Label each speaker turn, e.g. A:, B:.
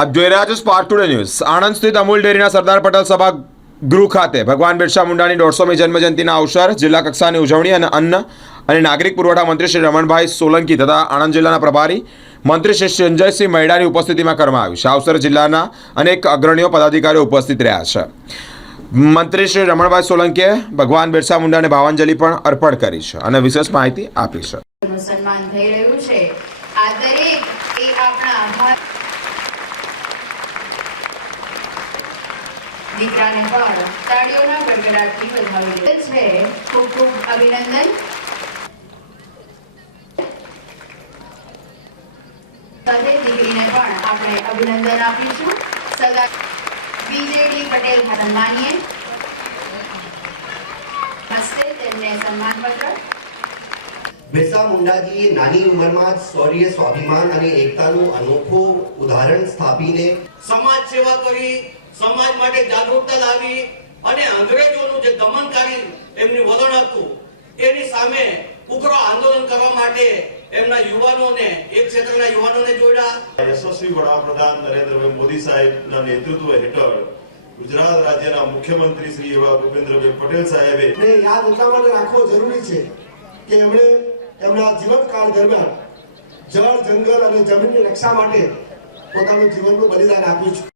A: આપ જોઈ રહ્યા છો સ્પાર્ક ટુડે ન્યૂઝ. આણંદ સ્થિત અમૂલ ડેરીના સરદાર પટેલ સભા ગૃહ ખાતે ભગવાન બિરસા મુંડાની દોઢસોમી જન્મજયંતિના અવસર, જિલ્લા કક્ષાની ઉજવણી અને અન્ન અને નાગરિક પુરવઠા મંત્રી શ્રી રમણભાઈ સોલંકી તથા આણંદ જિલ્લાના પ્રભારી મંત્રી શ્રી સંજયસિંહ મહેડાની ઉપસ્થિતિમાં કરવામાં આવ્યું છે. આ અવસરે જિલ્લાના અનેક અગ્રણીઓ પદાધિકારીઓ ઉપસ્થિત રહ્યા છે. મંત્રી શ્રી રમણભાઈ સોલંકીએ ભગવાન બિરસા મુંડાને ભાવાંજલિ પણ અર્પણ કરી છે અને વિશેષ માહિતી આપી છે.
B: સન્માન થઈ રહ્યું છે. આ દરેક આપણા દીકરાને પણ તાળીઓના ગડગડાટથી વધાવી છે. ખૂબ ખૂબ અભિનંદન. સાથે દીકરીને પણ આપણે અભિનંદન આપીશું. સરદાર બીજેડી પટેલ સન્માનીએ હસ્તે તેમને સન્માનપત્ર
C: બિરસા મુંડાજીએ નાની ઉંમરમાં જ શૌર્ય સ્વાભિમાન અને એકતાનું અનોખું ઉદાહરણ સ્થાપીને
D: સમાજ સેવા કરી સમાજ માટે જાગૃતતા લાવી અને અંગ્રેજોનું જે દમનકારી એમની વલણ હતું એની સામે ઉગ્ર આંદોલન કરવા માટે એમના યુવાનોને એક ક્ષેત્રના યુવાનોને જોડ્યા.
E: યશસ્વી વડાપ્રધાન નરેન્દ્રભાઈ મોદી સાહેબના નેતૃત્વ હેઠળ ગુજરાત રાજ્યના મુખ્યમંત્રી શ્રી એવા ભૂપેન્દ્રભાઈ પટેલ સાહેબે
F: યાદ એટલા માટે રાખવો જરૂરી છે કે એમણે એમના જીવનકાળ દરમિયાન જળ જંગલ અને જમીનની રક્ષા માટે પોતાનું જીવનનું બલિદાન આપ્યું છે.